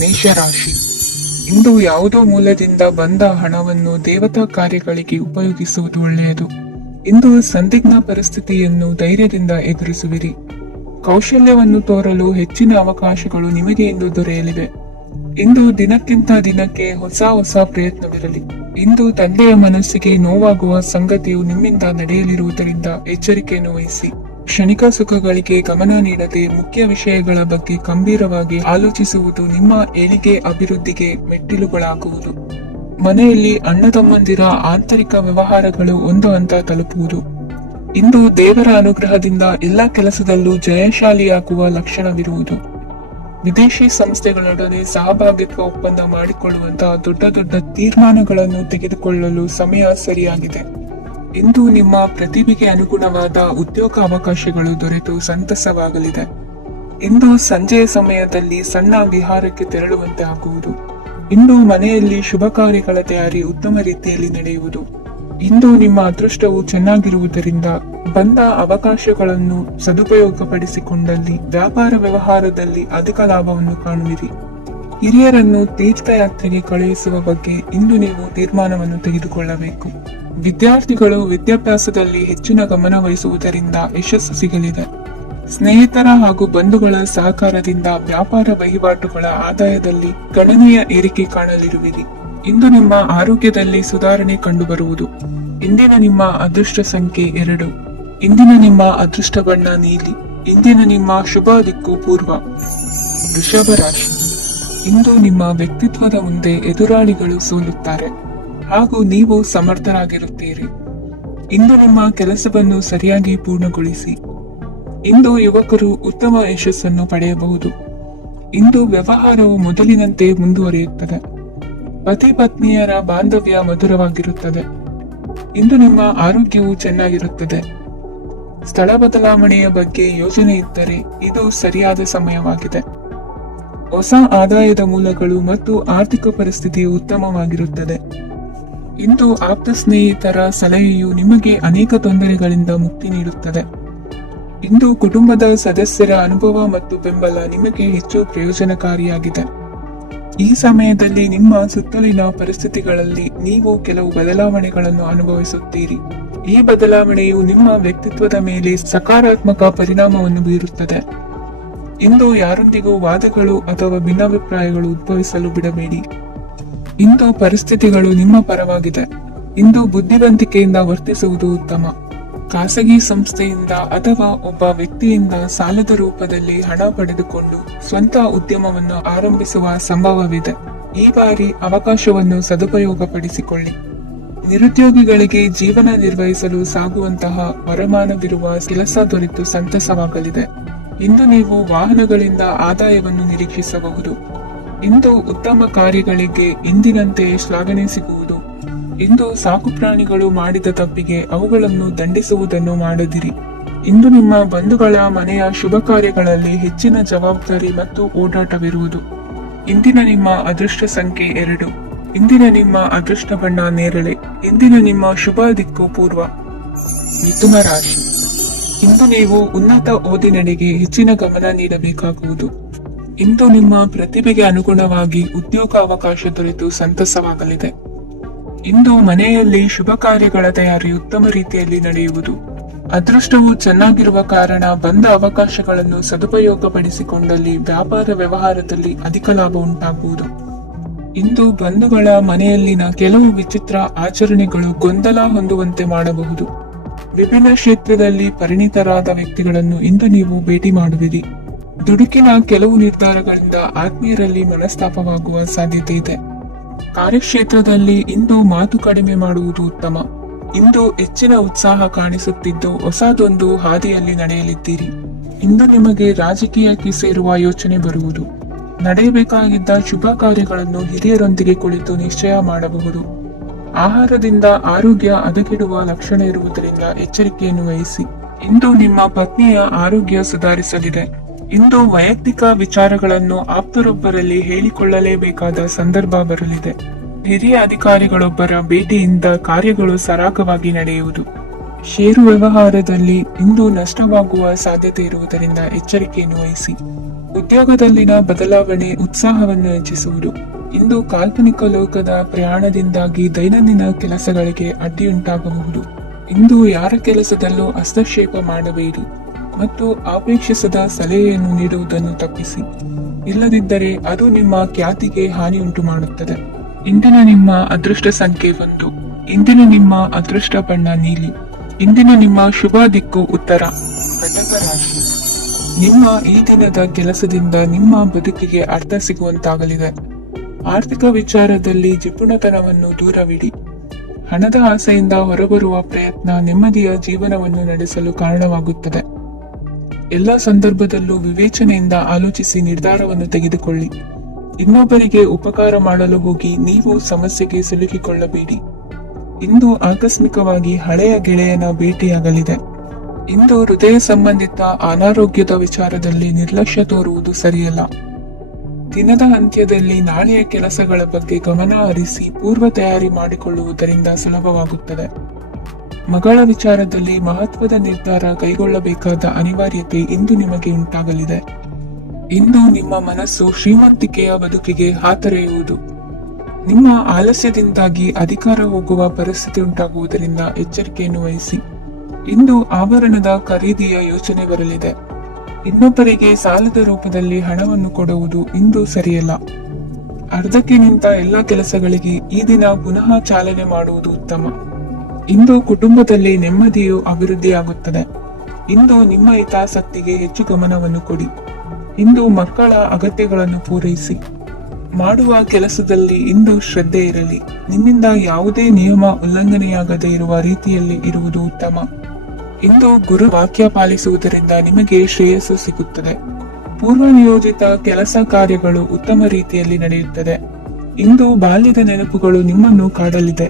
ಮೇಷರಾಶಿ. ಇಂದು ಯಾವುದೋ ಮೂಲದಿಂದ ಬಂದ ಹಣವನ್ನು ದೇವತಾ ಕಾರ್ಯಗಳಿಗೆ ಉಪಯೋಗಿಸುವುದು ಒಳ್ಳೆಯದು. ಇಂದು ಸಂದಿಗ್ಧ ಪರಿಸ್ಥಿತಿಯನ್ನು ಧೈರ್ಯದಿಂದ ಎದುರಿಸುವಿರಿ. ಕೌಶಲ್ಯವನ್ನು ತೋರಲು ಹೆಚ್ಚಿನ ಅವಕಾಶಗಳು ನಿಮಗೆ ಇಂದು ದೊರೆಯಲಿವೆ. ಇಂದು ದಿನಕ್ಕಿಂತ ದಿನಕ್ಕೆ ಹೊಸ ಪ್ರಯತ್ನವಿರಲಿ. ಇಂದು ತಂದೆಯ ಮನಸ್ಸಿಗೆ ನೋವಾಗುವ ಸಂಗತಿಯು ನಿಮ್ಮಿಂದ ನಡೆಯಲಿರುವುದರಿಂದ ಎಚ್ಚರಿಕೆಯನ್ನು ವಹಿಸಿ. ಕ್ಷಣಿಕ ಸುಖಗಳಿಗೆ ಗಮನ ನೀಡದೆ ಮುಖ್ಯ ವಿಷಯಗಳ ಬಗ್ಗೆ ಗಂಭೀರವಾಗಿ ಆಲೋಚಿಸುವುದು ನಿಮ್ಮ ಏಳಿಗೆ ಅಭಿವೃದ್ಧಿಗೆ ಮೆಟ್ಟಿಲುಗಳಾಗುವುದು. ಮನೆಯಲ್ಲಿ ಅಣ್ಣ ತಮ್ಮಂದಿರ ಆಂತರಿಕ ವ್ಯವಹಾರಗಳು ಒಂದು ಹಂತ ತಲುಪುವುದು. ಇಂದು ದೇವರ ಅನುಗ್ರಹದಿಂದ ಎಲ್ಲ ಕೆಲಸದಲ್ಲೂ ಜಯಶಾಲಿಯಾಗುವ ಲಕ್ಷಣವಿರುವುದು. ವಿದೇಶಿ ಸಂಸ್ಥೆಗಳೊಡನೆ ಸಹಭಾಗಿತ್ವ ಒಪ್ಪಂದ ಮಾಡಿಕೊಳ್ಳುವಂತಹ ದೊಡ್ಡ ತೀರ್ಮಾನಗಳನ್ನು ತೆಗೆದುಕೊಳ್ಳಲು ಸಮಯ ಸರಿಯಾಗಿದೆ. ಇಂದು ನಿಮ್ಮ ಪ್ರತಿಭೆಗೆ ಅನುಗುಣವಾದ ಉದ್ಯೋಗ ಅವಕಾಶಗಳು ದೊರೆತು ಸಂತಸವಾಗಲಿದೆ. ಇಂದು ಸಂಜೆಯ ಸಮಯದಲ್ಲಿ ಸಣ್ಣ ವಿಹಾರಕ್ಕೆ ತೆರಳುವಂತೆ ಆಗುವುದು. ಇಂದು ಮನೆಯಲ್ಲಿ ಶುಭ ಕಾರ್ಯಗಳ ತಯಾರಿ ಉತ್ತಮ ರೀತಿಯಲ್ಲಿ ನಡೆಯುವುದು. ಇಂದು ನಿಮ್ಮ ಅದೃಷ್ಟವು ಚೆನ್ನಾಗಿರುವುದರಿಂದ ಬಂದ ಅವಕಾಶಗಳನ್ನು ಸದುಪಯೋಗಪಡಿಸಿಕೊಂಡಲ್ಲಿ ವ್ಯಾಪಾರ ವ್ಯವಹಾರದಲ್ಲಿ ಅಧಿಕ ಲಾಭವನ್ನು ಕಾಣುವಿರಿ. ಹಿರಿಯರನ್ನು ತೀರ್ಥಯಾತ್ರೆಗೆ ಕಳುಹಿಸುವ ಬಗ್ಗೆ ಇಂದು ನೀವು ತೀರ್ಮಾನವನ್ನು ತೆಗೆದುಕೊಳ್ಳಬೇಕು. ವಿದ್ಯಾರ್ಥಿಗಳು ವಿದ್ಯಾಭ್ಯಾಸದಲ್ಲಿ ಹೆಚ್ಚಿನ ಗಮನ ವಹಿಸುವುದರಿಂದ ಯಶಸ್ಸು ಸಿಗಲಿದೆ. ಸ್ನೇಹಿತರ ಹಾಗೂ ಬಂಧುಗಳ ಸಹಕಾರದಿಂದ ವ್ಯಾಪಾರ ವಹಿವಾಟುಗಳ ಆದಾಯದಲ್ಲಿ ಗಣನೀಯ ಏರಿಕೆ ಕಾಣಲಿರುವಿರಿ. ಇಂದು ನಿಮ್ಮ ಆರೋಗ್ಯದಲ್ಲಿ ಸುಧಾರಣೆ ಕಂಡುಬರುವುದು. ಇಂದಿನ ನಿಮ್ಮ ಅದೃಷ್ಟ ಸಂಖ್ಯೆ 2. ಇಂದಿನ ನಿಮ್ಮ ಅದೃಷ್ಟ ಬಣ್ಣ ನೀಲಿ. ಇಂದಿನ ನಿಮ್ಮ ಶುಭ ದಿಕ್ಕು ಪೂರ್ವ. ವೃಷಭ ರಾಶಿ. ಇಂದು ನಿಮ್ಮ ವ್ಯಕ್ತಿತ್ವದ ಮುಂದೆ ಎದುರಾಳಿಗಳು ಸೋಲುತ್ತಾರೆ ಹಾಗೂ ನೀವು ಸಮರ್ಥರಾಗಿರುತ್ತೀರಿ. ಇಂದು ನಿಮ್ಮ ಕೆಲಸವನ್ನು ಸರಿಯಾಗಿ ಪೂರ್ಣಗೊಳಿಸಿ. ಇಂದು ಯುವಕರು ಉತ್ತಮ ಯಶಸ್ಸನ್ನು ಪಡೆಯಬಹುದು. ಇಂದು ವ್ಯವಹಾರವು ಮೊದಲಿನಂತೆ ಮುಂದುವರಿಯುತ್ತದೆ. ಪತಿ ಪತ್ನಿಯರ ಬಾಂಧವ್ಯ ಮಧುರವಾಗಿರುತ್ತದೆ. ಇಂದು ನಿಮ್ಮ ಆರೋಗ್ಯವು ಚೆನ್ನಾಗಿರುತ್ತದೆ. ಸ್ಥಳ ಬದಲಾವಣೆಯ ಬಗ್ಗೆ ಯೋಜನೆ ಇದ್ದರೆ ಇದು ಸರಿಯಾದ ಸಮಯವಾಗಿದೆ. ಹೊಸ ಆದಾಯದ ಮೂಲಗಳು ಮತ್ತು ಆರ್ಥಿಕ ಪರಿಸ್ಥಿತಿಯು ಉತ್ತಮವಾಗಿರುತ್ತದೆ. ಇಂದು ಆಪ್ತ ಸ್ನೇಹಿತರ ಸಲಹೆಯು ನಿಮಗೆ ಅನೇಕ ತೊಂದರೆಗಳಿಂದ ಮುಕ್ತಿ ನೀಡುತ್ತದೆ. ಇಂದು ಕುಟುಂಬದ ಸದಸ್ಯರ ಅನುಭವ ಮತ್ತು ಬೆಂಬಲ ನಿಮಗೆ ಹೆಚ್ಚು ಪ್ರಯೋಜನಕಾರಿಯಾಗಿದೆ. ಈ ಸಮಯದಲ್ಲಿ ನಿಮ್ಮ ಸುತ್ತಲಿನ ಪರಿಸ್ಥಿತಿಗಳಲ್ಲಿ ನೀವು ಕೆಲವು ಬದಲಾವಣೆಗಳನ್ನು ಅನುಭವಿಸುತ್ತೀರಿ. ಈ ಬದಲಾವಣೆಯು ನಿಮ್ಮ ವ್ಯಕ್ತಿತ್ವದ ಮೇಲೆ ಸಕಾರಾತ್ಮಕ ಪರಿಣಾಮವನ್ನು ಬೀರುತ್ತದೆ. ಇಂದು ಯಾರೊಂದಿಗೂ ವಾದಗಳು ಅಥವಾ ಭಿನ್ನಾಭಿಪ್ರಾಯಗಳು ಉದ್ಭವಿಸಲು ಬಿಡಬೇಡಿ. ಇಂದು ಪರಿಸ್ಥಿತಿಗಳು ನಿಮ್ಮ ಪರವಾಗಿದೆ. ಇಂದು ಬುದ್ಧಿವಂತಿಕೆಯಿಂದ ವರ್ತಿಸುವುದು ಉತ್ತಮ. ಖಾಸಗಿ ಸಂಸ್ಥೆಯಿಂದ ಅಥವಾ ಒಬ್ಬ ವ್ಯಕ್ತಿಯಿಂದ ಸಾಲದ ರೂಪದಲ್ಲಿ ಹಣ ಪಡೆದುಕೊಂಡು ಸ್ವಂತ ಉದ್ಯಮವನ್ನು ಆರಂಭಿಸುವ ಸಂಭವವಿದೆ. ಈ ಬಾರಿ ಅವಕಾಶವನ್ನು ಸದುಪಯೋಗಪಡಿಸಿಕೊಳ್ಳಿ. ನಿರುದ್ಯೋಗಿಗಳಿಗೆ ಜೀವನ ನಿರ್ವಹಿಸಲು ಸಾಗುವಂತಹ ವರಮಾನವಿರುವ ಕೆಲಸ ದೊರೆತು ಸಂತಸವಾಗಲಿದೆ. ಇಂದು ನೀವು ವಾಹನಗಳಿಂದ ಆದಾಯವನ್ನು ನಿರೀಕ್ಷಿಸಬಹುದು. ಇಂದು ಉತ್ತಮ ಕಾರ್ಯಗಳಿಗೆ ಎಂದಿನಂತೆ ಶ್ಲಾಘನೆ ಸಿಗುವುದು. ಇಂದು ಸಾಕು ಪ್ರಾಣಿಗಳು ಮಾಡಿದ ತಪ್ಪಿಗೆ ಅವುಗಳನ್ನು ದಂಡಿಸುವುದನ್ನು ಮಾಡದಿರಿ. ಇಂದು ನಿಮ್ಮ ಬಂಧುಗಳ ಮನೆಯ ಶುಭ ಕಾರ್ಯಗಳಲ್ಲಿ ಹೆಚ್ಚಿನ ಜವಾಬ್ದಾರಿ ಮತ್ತು ಓಡಾಟವಿರುವುದು. ಇಂದಿನ ನಿಮ್ಮ ಅದೃಷ್ಟ ಸಂಖ್ಯೆ 2. ಇಂದಿನ ನಿಮ್ಮ ಅದೃಷ್ಟ ಬಣ್ಣ ನೇರಳೆ. ಇಂದಿನ ನಿಮ್ಮ ಶುಭ ದಿಕ್ಕು ಪೂರ್ವ. ಮಿಥುನ ರಾಶಿ. ಇಂದು ನೀವು ಉನ್ನತ ಓದಿನೆಡೆಗೆ ಹೆಚ್ಚಿನ ಗಮನ ನೀಡಬೇಕಾಗುವುದು. ಇಂದು ನಿಮ್ಮ ಪ್ರತಿಭೆಗೆ ಅನುಗುಣವಾಗಿ ಉದ್ಯೋಗ ಅವಕಾಶ ದೊರೆತು ಸಂತಸವಾಗಲಿದೆ. ಇಂದು ಮನೆಯಲ್ಲಿ ಶುಭ ಕಾರ್ಯಗಳ ತಯಾರಿ ಉತ್ತಮ ರೀತಿಯಲ್ಲಿ ನಡೆಯುವುದು. ಅದೃಷ್ಟವು ಚೆನ್ನಾಗಿರುವ ಕಾರಣ ಬಂದ ಅವಕಾಶಗಳನ್ನು ಸದುಪಯೋಗಪಡಿಸಿಕೊಂಡಲ್ಲಿ ವ್ಯಾಪಾರ ವ್ಯವಹಾರದಲ್ಲಿ ಅಧಿಕ ಲಾಭ ಉಂಟಾಗುವುದು. ಇಂದು ಬಂಧುಗಳ ಮನೆಯಲ್ಲಿನ ಕೆಲವು ವಿಚಿತ್ರ ಆಚರಣೆಗಳು ಗೊಂದಲ ಹೊಂದುವಂತೆ ಮಾಡಬಹುದು. ವಿಭಿನ್ನ ಕ್ಷೇತ್ರದಲ್ಲಿ ಪರಿಣಿತರಾದ ವ್ಯಕ್ತಿಗಳನ್ನು ಇಂದು ನೀವು ಭೇಟಿ ಮಾಡುವಿರಿ. ದುಡುಕಿನ ಕೆಲವು ನಿರ್ಧಾರಗಳಿಂದ ಆತ್ಮೀಯರಲ್ಲಿ ಮನಸ್ತಾಪವಾಗುವ ಸಾಧ್ಯತೆ ಇದೆ. ಕಾರ್ಯಕ್ಷೇತ್ರದಲ್ಲಿ ಇಂದು ಮಾತು ಕಡಿಮೆ ಮಾಡುವುದು ಉತ್ತಮ. ಇಂದು ಹೆಚ್ಚಿನ ಉತ್ಸಾಹ ಕಾಣಿಸುತ್ತಿದ್ದು ಹೊಸದೊಂದು ಹಾದಿಯಲ್ಲಿ ನಡೆಯಲಿದ್ದೀರಿ. ಇಂದು ನಿಮಗೆ ರಾಜಕೀಯಕ್ಕೆ ಸೇರುವ ಯೋಚನೆ ಬರುವುದು. ನಡೆಯಬೇಕಾಗಿದ್ದ ಶುಭ ಕಾರ್ಯಗಳನ್ನು ಹಿರಿಯರೊಂದಿಗೆ ಕುಳಿತು ನಿಶ್ಚಯ ಮಾಡಬಹುದು. ಆಹಾರದಿಂದ ಆರೋಗ್ಯ ಹದಗೆಡುವ ಲಕ್ಷಣ ಇರುವುದರಿಂದ ಎಚ್ಚರಿಕೆಯನ್ನು ವಹಿಸಿ. ಇಂದು ನಿಮ್ಮ ಪತ್ನಿಯ ಆರೋಗ್ಯ ಸುಧಾರಿಸಲಿದೆ. ಇಂದು ವೈಯಕ್ತಿಕ ವಿಚಾರಗಳನ್ನು ಆಪ್ತರೊಬ್ಬರಲ್ಲಿ ಹೇಳಿಕೊಳ್ಳಲೇಬೇಕಾದ ಸಂದರ್ಭ ಬರಲಿದೆ. ಹಿರಿಯ ಅಧಿಕಾರಿಗಳೊಬ್ಬರ ಭೇಟಿಯಿಂದ ಕಾರ್ಯಗಳು ಸರಾಗವಾಗಿ ನಡೆಯುವುದು. ಷೇರು ವ್ಯವಹಾರದಲ್ಲಿ ಇಂದು ನಷ್ಟವಾಗುವ ಸಾಧ್ಯತೆ ಇರುವುದರಿಂದ ಎಚ್ಚರಿಕೆಯನ್ನು ವಹಿಸಿ. ಉದ್ಯೋಗದಲ್ಲಿನ ಬದಲಾವಣೆ ಉತ್ಸಾಹವನ್ನು ಹೆಚ್ಚಿಸುವುದು. ಇಂದು ಕಾಲ್ಪನಿಕ ಲೋಕದ ಪ್ರಯಾಣದಿಂದಾಗಿ ದೈನಂದಿನ ಕೆಲಸಗಳಿಗೆ ಅಡ್ಡಿಯುಂಟಾಗಬಹುದು. ಇಂದು ಯಾರ ಕೆಲಸದಲ್ಲೂ ಹಸ್ತಕ್ಷೇಪ ಮಾಡಬೇಡಿ ಮತ್ತು ಅಪೇಕ್ಷಿಸದ ಸಲಹೆಯನ್ನು ನೀಡುವುದನ್ನು ತಪ್ಪಿಸಿ. ಇಲ್ಲದಿದ್ದರೆ ಅದು ನಿಮ್ಮ ಖ್ಯಾತಿಗೆ ಹಾನಿಯುಂಟು ಮಾಡುತ್ತದೆ. ಇಂದಿನ ನಿಮ್ಮ ಅದೃಷ್ಟ ಸಂಖ್ಯೆ 1. ಇಂದಿನ ನಿಮ್ಮ ಅದೃಷ್ಟ ಬಣ್ಣ ನೀಲಿ. ಇಂದಿನ ನಿಮ್ಮ ಶುಭ ದಿಕ್ಕು ಉತ್ತರ. ಕಟಕ ರಾಶಿ. ನಿಮ್ಮ ಈ ದಿನದ ಕೆಲಸದಿಂದ ನಿಮ್ಮ ಬದುಕಿಗೆ ಅರ್ಥ ಸಿಗುವಂತಾಗಲಿದೆ. ಆರ್ಥಿಕ ವಿಚಾರದಲ್ಲಿ ಜಿಪುಣತನವನ್ನು ದೂರವಿಡಿ. ಹಣದ ಆಸೆಯಿಂದ ಹೊರಬರುವ ಪ್ರಯತ್ನ ನೆಮ್ಮದಿಯ ಜೀವನವನ್ನು ನಡೆಸಲು ಕಾರಣವಾಗುತ್ತದೆ. ಎಲ್ಲ ಸಂದರ್ಭದಲ್ಲೂ ವಿವೇಚನೆಯಿಂದ ಆಲೋಚಿಸಿ ನಿರ್ಧಾರವನ್ನು ತೆಗೆದುಕೊಳ್ಳಿ. ಇನ್ನೊಬ್ಬರಿಗೆ ಉಪಕಾರ ಮಾಡಲು ಹೋಗಿ ನೀವು ಸಮಸ್ಯೆಗೆ ಸಿಲುಕಿಕೊಳ್ಳಬೇಡಿ. ಇಂದು ಆಕಸ್ಮಿಕವಾಗಿ ಹಳೆಯ ಗೆಳೆಯನ ಭೇಟಿಯಾಗಲಿದೆ. ಇಂದು ಹೃದಯ ಸಂಬಂಧಿತ ಅನಾರೋಗ್ಯದ ವಿಚಾರದಲ್ಲಿ ನಿರ್ಲಕ್ಷ್ಯ ತೋರುವುದು ಸರಿಯಲ್ಲ. ದಿನದ ಅಂತ್ಯದಲ್ಲಿ ನಾಳೆಯ ಕೆಲಸಗಳ ಬಗ್ಗೆ ಗಮನ ಹರಿಸಿ ಪೂರ್ವ ತಯಾರಿ ಮಾಡಿಕೊಳ್ಳುವುದರಿಂದ ಸುಲಭವಾಗುತ್ತದೆ. ಮಗಳ ವಿಚಾರದಲ್ಲಿ ಮಹತ್ವದ ನಿರ್ಧಾರ ಕೈಗೊಳ್ಳಬೇಕಾದ ಅನಿವಾರ್ಯತೆ ಇಂದು ನಿಮಗೆ ಉಂಟಾಗಲಿದೆ. ಇಂದು ನಿಮ್ಮ ಮನಸ್ಸು ಶ್ರೀಮಂತಿಕೆಯ ಬದುಕಿಗೆ ಹಾತೊರೆಯುವುದು. ನಿಮ್ಮ ಆಲಸ್ಯದಿಂದಾಗಿ ಅಧಿಕಾರ ಹೋಗುವ ಪರಿಸ್ಥಿತಿ ಉಂಟಾಗುವುದರಿಂದ ಎಚ್ಚರಿಕೆಯನ್ನು ವಹಿಸಿ. ಇಂದು ಆಭರಣದ ಖರೀದಿಯ ಯೋಚನೆ ಬರಲಿದೆ. ಇನ್ನೊಬ್ಬರಿಗೆ ಸಾಲದ ರೂಪದಲ್ಲಿ ಹಣವನ್ನು ಕೊಡುವುದು ಇಂದು ಸರಿಯಲ್ಲ. ಅರ್ಧಕ್ಕೆ ನಿಂತ ಎಲ್ಲ ಕೆಲಸಗಳಿಗೆ ಈ ದಿನ ಪುನಃ ಚಾಲನೆ ಮಾಡುವುದು ಉತ್ತಮ. ಇಂದು ಕುಟುಂಬದಲ್ಲಿ ನೆಮ್ಮದಿಯು ಅಭಿವೃದ್ಧಿಯಾಗುತ್ತದೆ. ಇಂದು ನಿಮ್ಮ ಹಿತಾಸಕ್ತಿಗೆ ಹೆಚ್ಚು ಗಮನವನ್ನು ಕೊಡಿ. ಇಂದು ಮಕ್ಕಳ ಅಗತ್ಯಗಳನ್ನು ಪೂರೈಸಿ. ಮಾಡುವ ಕೆಲಸದಲ್ಲಿ ಇಂದು ಶ್ರದ್ಧೆ ಇರಲಿ. ನಿಮ್ಮಿಂದ ಯಾವುದೇ ನಿಯಮ ಉಲ್ಲಂಘನೆಯಾಗದೇ ಇರುವ ರೀತಿಯಲ್ಲಿ ಇರುವುದು ಉತ್ತಮ. ಇಂದು ಗುರು ವಾಕ್ಯ ಪಾಲಿಸುವುದರಿಂದ ನಿಮಗೆ ಶ್ರೇಯಸ್ಸು ಸಿಗುತ್ತದೆ. ಪೂರ್ವ ನಿಯೋಜಿತ ಕೆಲಸ ಕಾರ್ಯಗಳು ಉತ್ತಮ ರೀತಿಯಲ್ಲಿ ನಡೆಯುತ್ತದೆ. ಇಂದು ಬಾಲ್ಯದ ನೆನಪುಗಳು ನಿಮ್ಮನ್ನು ಕಾಡಲಿದೆ.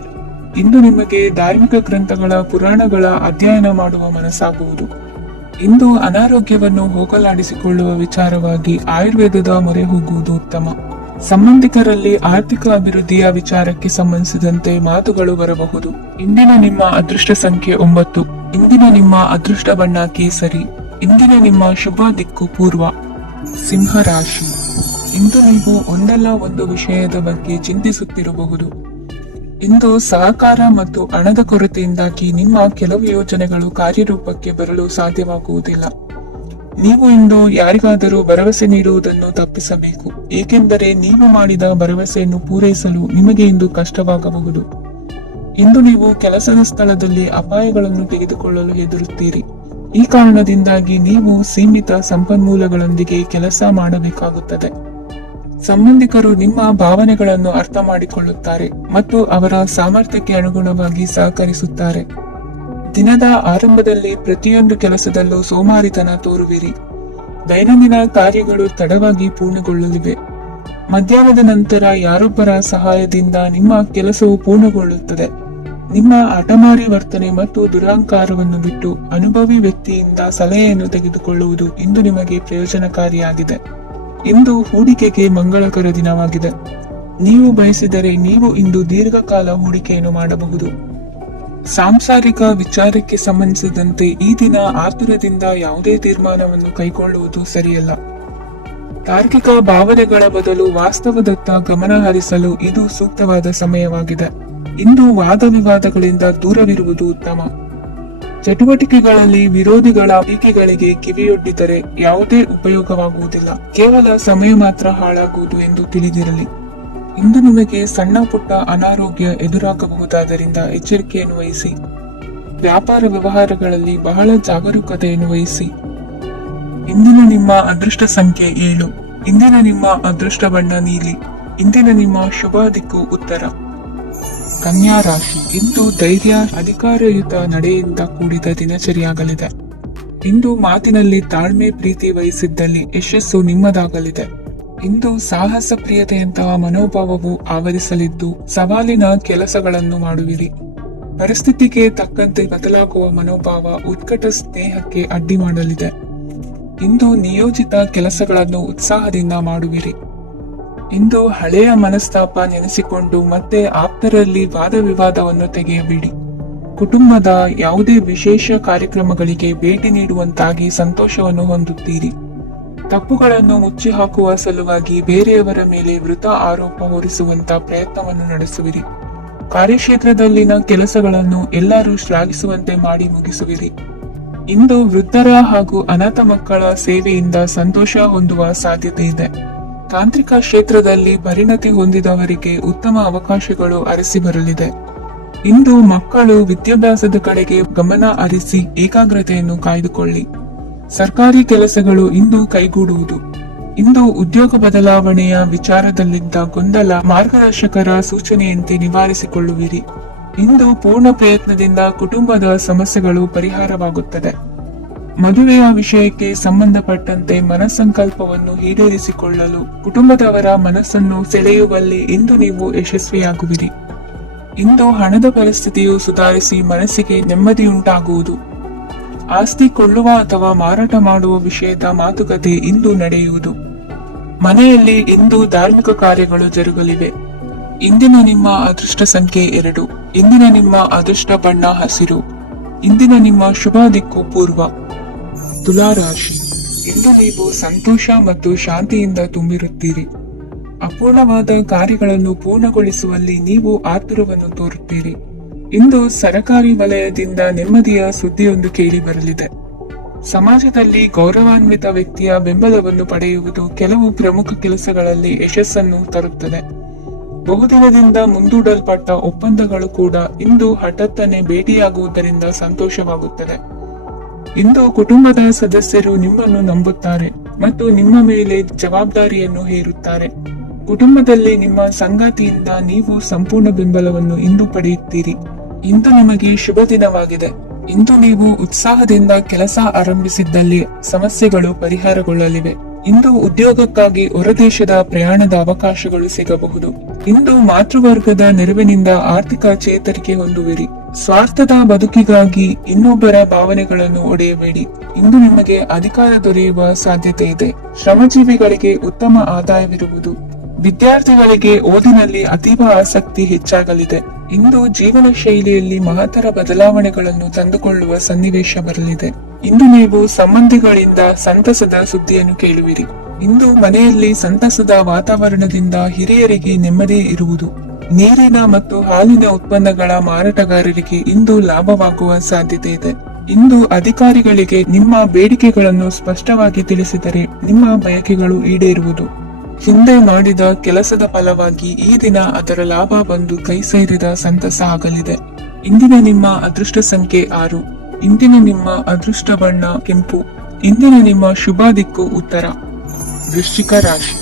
ಇಂದು ನಿಮಗೆ ಧಾರ್ಮಿಕ ಗ್ರಂಥಗಳ ಪುರಾಣಗಳ ಅಧ್ಯಯನ ಮಾಡುವ ಮನಸ್ಸಾಗುವುದು. ಇಂದು ಅನಾರೋಗ್ಯವನ್ನು ಹೋಗಲಾಡಿಸಿಕೊಳ್ಳುವ ವಿಚಾರವಾಗಿ ಆಯುರ್ವೇದದ ಮೊರೆ ಹೋಗುವುದು ಉತ್ತಮ. ಸಂಬಂಧಿಕರಲ್ಲಿ ಆರ್ಥಿಕ ಅಭಿವೃದ್ಧಿಯ ವಿಚಾರಕ್ಕೆ ಸಂಬಂಧಿಸಿದಂತೆ ಮಾತುಗಳು ಬರಬಹುದು. ಇಂದಿನ ನಿಮ್ಮ ಅದೃಷ್ಟ ಸಂಖ್ಯೆ 9. ಇಂದಿನ ನಿಮ್ಮ ಅದೃಷ್ಟ ಬಣ್ಣ ಕೇಸರಿ. ಇಂದಿನ ನಿಮ್ಮ ಶುಭ ದಿಕ್ಕು ಪೂರ್ವ. ಸಿಂಹ ರಾಶಿ. ಇಂದು ನೀವು ಒಂದಲ್ಲ ಒಂದು ವಿಷಯದ ಬಗ್ಗೆ ಚಿಂತಿಸುತ್ತಿರಬಹುದು. ಇಂದು ಸಹಕಾರ ಮತ್ತು ಹಣದ ಕೊರತೆಯಿಂದಾಗಿ ನಿಮ್ಮ ಕೆಲವು ಯೋಜನೆಗಳು ಕಾರ್ಯರೂಪಕ್ಕೆ ಬರಲು ಸಾಧ್ಯವಾಗುವುದಿಲ್ಲ. ನೀವು ಇಂದು ಯಾರಿಗಾದರೂ ಭರವಸೆ ನೀಡುವುದನ್ನು ತಪ್ಪಿಸಬೇಕು, ಏಕೆಂದರೆ ನೀವು ಮಾಡಿದ ಭರವಸೆಯನ್ನು ಪೂರೈಸಲು ನಿಮಗೆ ಇಂದು ಕಷ್ಟವಾಗಬಹುದು. ಇಂದು ನೀವು ಕೆಲಸದ ಸ್ಥಳದಲ್ಲಿ ಅಪಾಯಗಳನ್ನು ತೆಗೆದುಕೊಳ್ಳಲು ಹೆದರುತ್ತೀರಿ. ಈ ಕಾರಣದಿಂದಾಗಿ ನೀವು ಸೀಮಿತ ಸಂಪನ್ಮೂಲಗಳೊಂದಿಗೆ ಕೆಲಸ ಮಾಡಬೇಕಾಗುತ್ತದೆ. ಸಂಬಂಧಿಕರು ನಿಮ್ಮ ಭಾವನೆಗಳನ್ನು ಅರ್ಥ ಮಾಡಿಕೊಳ್ಳುತ್ತಾರೆ ಮತ್ತು ಅವರ ಸಾಮರ್ಥ್ಯಕ್ಕೆ ಅನುಗುಣವಾಗಿ ಸಹಕರಿಸುತ್ತಾರೆ. ದಿನದ ಆರಂಭದಲ್ಲಿ ಪ್ರತಿಯೊಂದು ಕೆಲಸದಲ್ಲೂ ಸೋಮಾರಿತನ ತೋರುವಿರಿ. ದೈನಂದಿನ ಕಾರ್ಯಗಳು ತಡವಾಗಿ ಪೂರ್ಣಗೊಳ್ಳಲಿವೆ. ಮಧ್ಯಾಹ್ನದ ನಂತರ ಯಾರೊಬ್ಬರ ಸಹಾಯದಿಂದ ನಿಮ್ಮ ಕೆಲಸವು ಪೂರ್ಣಗೊಳ್ಳುತ್ತದೆ. ನಿಮ್ಮ ಹಠಮಾರಿ ವರ್ತನೆ ಮತ್ತು ದುರಹಂಕಾರವನ್ನು ಬಿಟ್ಟು ಅನುಭವಿ ವ್ಯಕ್ತಿಯಿಂದ ಸಲಹೆಯನ್ನು ತೆಗೆದುಕೊಳ್ಳುವುದು ಇಂದು ನಿಮಗೆ ಪ್ರಯೋಜನಕಾರಿಯಾಗಿದೆ. ಇಂದು ಹೂಡಿಕೆಗೆ ಮಂಗಳಕರ ದಿನವಾಗಿದೆ. ನೀವು ಬಯಸಿದರೆ ನೀವು ಇಂದು ದೀರ್ಘಕಾಲ ಹೂಡಿಕೆಯನ್ನು ಮಾಡಬಹುದು. ಸಾಂಸಾರಿಕ ವಿಚಾರಕ್ಕೆ ಸಂಬಂಧಿಸಿದಂತೆ ಈ ದಿನ ಆತುರದಿಂದ ಯಾವುದೇ ತೀರ್ಮಾನವನ್ನು ಕೈಗೊಳ್ಳುವುದು ಸರಿಯಲ್ಲ. ತಾರ್ಕಿಕ ಭಾವನೆಗಳ ಬದಲು ವಾಸ್ತವದತ್ತ ಗಮನ ಹರಿಸಲು ಇದು ಸೂಕ್ತವಾದ ಸಮಯವಾಗಿದೆ. ಇಂದು ವಾದ ವಿವಾದಗಳಿಂದ ದೂರವಿರುವುದು ಉತ್ತಮ. ಚಟುವಟಿಕೆಗಳಲ್ಲಿ ವಿರೋಧಿಗಳ ಟೀಕೆಗಳಿಗೆ ಕಿವಿಯೊಡ್ಡಿದರೆ ಯಾವುದೇ ಉಪಯೋಗವಾಗುವುದಿಲ್ಲ, ಕೇವಲ ಸಮಯ ಮಾತ್ರ ಹಾಳಾಗುವುದು ಎಂದು ತಿಳಿದಿರಲಿ. ಇಂದು ನಿಮಗೆ ಸಣ್ಣ ಪುಟ್ಟ ಅನಾರೋಗ್ಯ ಎದುರಾಗಬಹುದಾದ್ದರಿಂದ ಎಚ್ಚರಿಕೆಯನ್ನು ವಹಿಸಿ. ವ್ಯಾಪಾರ ವ್ಯವಹಾರಗಳಲ್ಲಿ ಬಹಳ ಜಾಗರೂಕತೆಯನ್ನು ವಹಿಸಿ. ಇಂದಿನ ನಿಮ್ಮ ಅದೃಷ್ಟ ಸಂಖ್ಯೆ 7. ಇಂದಿನ ನಿಮ್ಮ ಅದೃಷ್ಟ ಬಣ್ಣ ನೀಲಿ. ಇಂದಿನ ನಿಮ್ಮ ಶುಭ ದಿಕ್ಕು ಉತ್ತರ. ಕನ್ಯಾ ರಾಶಿ. ಇಂದು ಧೈರ್ಯ, ಅಧಿಕಾರಯುತ ನಡೆಯಿಂದ ಕೂಡಿದ ದಿನಚರಿಯಾಗಲಿದೆ. ಇಂದು ಮಾತಿನಲ್ಲಿ ತಾಳ್ಮೆ, ಪ್ರೀತಿ ವಹಿಸಿದ್ದಲ್ಲಿ ಯಶಸ್ಸು ನಿಮ್ಮದಾಗಲಿದೆ. ಇಂದು ಸಾಹಸ ಪ್ರಿಯತೆಯಂತಹ ಮನೋಭಾವವು ಆವರಿಸಲಿದ್ದು ಸವಾಲಿನ ಕೆಲಸಗಳನ್ನು ಮಾಡುವಿರಿ. ಪರಿಸ್ಥಿತಿಗೆ ತಕ್ಕಂತೆ ಬದಲಾಗುವ ಮನೋಭಾವ ಉತ್ಕಟ ಸ್ನೇಹಕ್ಕೆ ಅಡ್ಡಿ ಮಾಡಲಿದೆ. ಇಂದು ನಿಯೋಜಿತ ಕೆಲಸಗಳನ್ನು ಉತ್ಸಾಹದಿಂದ ಮಾಡುವಿರಿ. ಇಂದು ಹಳೆಯ ಮನಸ್ತಾಪ ನೆನೆಸಿಕೊಂಡು ಮತ್ತೆ ಆಪ್ತರಲ್ಲಿ ವಾದ ವಿವಾದವನ್ನು ತೆಗೆಯಬೇಡಿ. ಕುಟುಂಬದ ಯಾವುದೇ ವಿಶೇಷ ಕಾರ್ಯಕ್ರಮಗಳಿಗೆ ಭೇಟಿ ನೀಡುವಂತಾಗಿ ಸಂತೋಷವನ್ನು ಹೊಂದುತ್ತೀರಿ. ತಪ್ಪುಗಳನ್ನು ಮುಚ್ಚಿ ಹಾಕುವ ಸಲುವಾಗಿ ಬೇರೆಯವರ ಮೇಲೆ ವೃಥ ಆರೋಪ ಹೊರಿಸುವಂತ ಪ್ರಯತ್ನವನ್ನು ನಡೆಸುವಿರಿ. ಕಾರ್ಯಕ್ಷೇತ್ರದಲ್ಲಿನ ಕೆಲಸಗಳನ್ನು ಎಲ್ಲರೂ ಶ್ಲಾಘಿಸುವಂತೆ ಮಾಡಿ ಮುಗಿಸುವಿರಿ. ಇಂದು ವೃದ್ಧರ ಹಾಗೂ ಅನಾಥ ಮಕ್ಕಳ ಸೇವೆಯಿಂದ ಸಂತೋಷ ಹೊಂದುವ ಸಾಧ್ಯತೆ ಇದೆ. ತಾಂತ್ರಿಕ ಕ್ಷೇತ್ರದಲ್ಲಿ ಪರಿಣತಿ ಹೊಂದಿದವರಿಗೆ ಉತ್ತಮ ಅವಕಾಶಗಳು ಅರಸಿ ಬರಲಿದೆ. ಇಂದು ಮಕ್ಕಳು ವಿದ್ಯಾಭ್ಯಾಸದ ಕಡೆಗೆ ಗಮನ ಹರಿಸಿ ಏಕಾಗ್ರತೆಯನ್ನು ಕಾಯ್ದುಕೊಳ್ಳಿ. ಸರ್ಕಾರಿ ಕೆಲಸಗಳು ಇಂದು ಕೈಗೂಡುವುದು. ಇಂದು ಉದ್ಯೋಗ ಬದಲಾವಣೆಯ ವಿಚಾರದಲ್ಲಿದ್ದ ಗೊಂದಲ ಮಾರ್ಗದರ್ಶಕರ ಸೂಚನೆಯಂತೆ ನಿವಾರಿಸಿಕೊಳ್ಳುವಿರಿ. ಇಂದು ಪೂರ್ಣ ಪ್ರಯತ್ನದಿಂದ ಕುಟುಂಬದ ಸಮಸ್ಯೆಗಳು ಪರಿಹಾರವಾಗುತ್ತದೆ. ಮದುವೆಯ ವಿಷಯಕ್ಕೆ ಸಂಬಂಧಪಟ್ಟಂತೆ ಮನಸ್ಸಂಕಲ್ಪವನ್ನು ಈಡೇರಿಸಿಕೊಳ್ಳಲು ಕುಟುಂಬದವರ ಮನಸ್ಸನ್ನು ಸೆಳೆಯುವಲ್ಲಿ ಇಂದು ನೀವು ಯಶಸ್ವಿಯಾಗುವಿರಿ. ಇಂದು ಹಣದ ಪರಿಸ್ಥಿತಿಯು ಸುಧಾರಿಸಿ ಮನಸ್ಸಿಗೆ ನೆಮ್ಮದಿಯುಂಟಾಗುವುದು. ಆಸ್ತಿ ಕೊಳ್ಳುವ ಅಥವಾ ಮಾರಾಟ ಮಾಡುವ ವಿಷಯದ ಮಾತುಕತೆ ಇಂದು ನಡೆಯುವುದು. ಮನೆಯಲ್ಲಿ ಇಂದು ಧಾರ್ಮಿಕ ಕಾರ್ಯಗಳು ಜರುಗಲಿವೆ. ಇಂದಿನ ನಿಮ್ಮ ಅದೃಷ್ಟ ಸಂಖ್ಯೆ 2. ಇಂದಿನ ನಿಮ್ಮ ಅದೃಷ್ಟ ಬಣ್ಣ ಹಸಿರು. ಇಂದಿನ ನಿಮ್ಮ ಶುಭ ದಿಕ್ಕು ಪೂರ್ವ. ತುಲಾ ರಾಶಿ. ಇಂದು ನೀವು ಸಂತೋಷ ಮತ್ತು ಶಾಂತಿಯಿಂದ ತುಂಬಿರುತ್ತೀರಿ. ಅಪೂರ್ಣವಾದ ಕಾರ್ಯಗಳನ್ನು ಪೂರ್ಣಗೊಳಿಸುವಲ್ಲಿ ನೀವು ಆತುರವನ್ನು ತೋರುತ್ತೀರಿ. ಇಂದು ಸರಕಾರಿ ವಲಯದಿಂದ ನೆಮ್ಮದಿಯ ಸುದ್ದಿಯೊಂದು ಕೇಳಿ ಬರಲಿದೆ. ಸಮಾಜದಲ್ಲಿ ಗೌರವಾನ್ವಿತ ವ್ಯಕ್ತಿಯ ಬೆಂಬಲವನ್ನು ಪಡೆಯುವುದು ಕೆಲವು ಪ್ರಮುಖ ಕೆಲಸಗಳಲ್ಲಿ ಯಶಸ್ಸನ್ನು ತರುತ್ತದೆ. ಬಹುದಿನದಿಂದ ಮುಂದೂಡಲ್ಪಟ್ಟ ಒಪ್ಪಂದಗಳು ಕೂಡ ಇಂದು ಹಠಾತ್ತನೆ ಭೇಟಿಯಾಗುವುದರಿಂದ ಸಂತೋಷವಾಗುತ್ತದೆ. ಇಂದು ಕುಟುಂಬದ ಸದಸ್ಯರು ನಿಮ್ಮನ್ನು ನಂಬುತ್ತಾರೆ ಮತ್ತು ನಿಮ್ಮ ಮೇಲೆ ಜವಾಬ್ದಾರಿಯನ್ನು ಹೇರುತ್ತಾರೆ. ಕುಟುಂಬದಲ್ಲಿ ನಿಮ್ಮ ಸಂಗಾತಿಯಿಂದ ನೀವು ಸಂಪೂರ್ಣ ಬೆಂಬಲವನ್ನು ಇಂದು ಪಡೆಯುತ್ತೀರಿ. ಇಂದು ನಿಮಗೆ ಶುಭ ದಿನವಾಗಿದೆ. ಇಂದು ನೀವು ಉತ್ಸಾಹದಿಂದ ಕೆಲಸ ಆರಂಭಿಸಿದ್ದಲ್ಲಿ ಸಮಸ್ಯೆಗಳು ಪರಿಹಾರಗೊಳ್ಳಲಿವೆ. ಇಂದು ಉದ್ಯೋಗಕ್ಕಾಗಿ ಹೊರದೇಶದ ಪ್ರಯಾಣದ ಅವಕಾಶಗಳು ಸಿಗಬಹುದು. ಇಂದು ಮಾತೃವರ್ಗದ ನೆರವಿನಿಂದ ಆರ್ಥಿಕ ಚೇತರಿಕೆ ಹೊಂದುವಿರಿ. ಸ್ವಾರ್ಥದ ಬದುಕಿಗಾಗಿ ಇನ್ನೊಬ್ಬರ ಭಾವನೆಗಳನ್ನು ಒಡೆಯಬೇಡಿ. ಇಂದು ನಿಮಗೆ ಅಧಿಕಾರ ದೊರೆಯುವ ಸಾಧ್ಯತೆ ಇದೆ. ಶ್ರಮಜೀವಿಗಳಿಗೆ ಉತ್ತಮ ಆದಾಯವಿರುವುದು. ವಿದ್ಯಾರ್ಥಿಗಳಿಗೆ ಓದಿನಲ್ಲಿ ಅತೀವ ಆಸಕ್ತಿ ಹೆಚ್ಚಾಗಲಿದೆ. ಇಂದು ಜೀವನ ಶೈಲಿಯಲ್ಲಿ ಮಹತ್ತರ ಬದಲಾವಣೆಗಳನ್ನು ತಂದುಕೊಳ್ಳುವ ಸನ್ನಿವೇಶ ಬರಲಿದೆ. ಇಂದು ನೀವು ಸಂಬಂಧಿಗಳಿಂದ ಸಂತಸದ ಸುದ್ದಿಯನ್ನು ಕೇಳುವಿರಿ. ಇಂದು ಮನೆಯಲ್ಲಿ ಸಂತಸದ ವಾತಾವರಣದಿಂದ ಹಿರಿಯರಿಗೆ ನೆಮ್ಮದಿ ಇರುವುದು. ನೀರಿನ ಮತ್ತು ಹಾಲಿನ ಉತ್ಪನ್ನಗಳ ಮಾರಾಟಗಾರರಿಗೆ ಇಂದು ಲಾಭವಾಗುವ ಸಾಧ್ಯತೆ ಇದೆ. ಇಂದು ಅಧಿಕಾರಿಗಳಿಗೆ ನಿಮ್ಮ ಬೇಡಿಕೆಗಳನ್ನು ಸ್ಪಷ್ಟವಾಗಿ ತಿಳಿಸಿದರೆ ನಿಮ್ಮ ಬಯಕೆಗಳು ಈಡೇರುವುದು. ಹಿಂದೆ ಮಾಡಿದ ಕೆಲಸದ ಫಲವಾಗಿ ಈ ದಿನ ಅದರ ಲಾಭ ಬಂದು ಕೈ ಸೇರಿದ ಸಂತಸ ಆಗಲಿದೆ. ಇಂದಿನ ನಿಮ್ಮ ಅದೃಷ್ಟ ಸಂಖ್ಯೆ 6. ಇಂದಿನ ನಿಮ್ಮ ಅದೃಷ್ಟ ಬಣ್ಣ ಕೆಂಪು. ಇಂದಿನ ನಿಮ್ಮ ಶುಭ ದಿಕ್ಕು ಉತ್ತರ. ವೃಶ್ಚಿಕ ರಾಶಿ.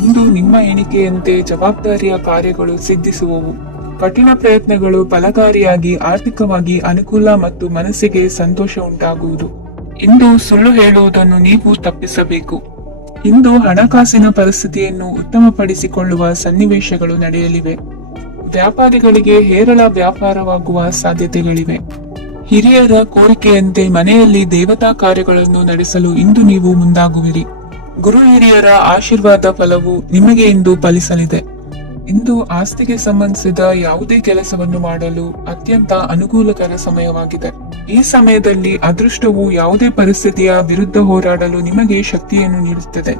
ಇಂದು ನಿಮ್ಮ ಎಣಿಕೆಯಂತೆ ಜವಾಬ್ದಾರಿಯ ಕಾರ್ಯಗಳು ಸಿದ್ಧಿಸುವವು. ಕಠಿಣ ಪ್ರಯತ್ನಗಳು ಫಲಕಾರಿಯಾಗಿ ಆರ್ಥಿಕವಾಗಿ ಅನುಕೂಲ ಮತ್ತು ಮನಸ್ಸಿಗೆ ಸಂತೋಷ ಉಂಟಾಗುವುದು. ಇಂದು ಸುಳ್ಳು ಹೇಳುವುದನ್ನು ನೀವು ತಪ್ಪಿಸಬೇಕು. ಇಂದು ಹಣಕಾಸಿನ ಪರಿಸ್ಥಿತಿಯನ್ನು ಉತ್ತಮಪಡಿಸಿಕೊಳ್ಳುವ ಸನ್ನಿವೇಶಗಳು ನಡೆಯಲಿವೆ. ವ್ಯಾಪಾರಿಗಳಿಗೆ ಹೇರಳ ವ್ಯಾಪಾರವಾಗುವ ಸಾಧ್ಯತೆಗಳಿವೆ. ಹಿರಿಯರ ಕೋರಿಕೆಯಂತೆ ಮನೆಯಲ್ಲಿ ದೇವತಾ ಕಾರ್ಯಗಳನ್ನು ನಡೆಸಲು ಇಂದು ನೀವು ಮುಂದಾಗುವಿರಿ. ಗುರು ಹಿರಿಯರ ಆಶೀರ್ವಾದ ಫಲವು ನಿಮಗೆ ಇಂದು ಫಲಿಸಲಿದೆ. ಇಂದು ಆಸ್ತಿಗೆ ಸಂಬಂಧಿಸಿದ ಯಾವುದೇ ಕೆಲಸವನ್ನು ಮಾಡಲು ಅತ್ಯಂತ ಅನುಕೂಲಕರ ಸಮಯವಾಗಿದೆ. ಈ ಸಮಯದಲ್ಲಿ ಅದೃಷ್ಟವು ಯಾವುದೇ ಪರಿಸ್ಥಿತಿಯ ವಿರುದ್ಧ ಹೋರಾಡಲು ನಿಮಗೆ ಶಕ್ತಿಯನ್ನು ನೀಡುತ್ತದೆ.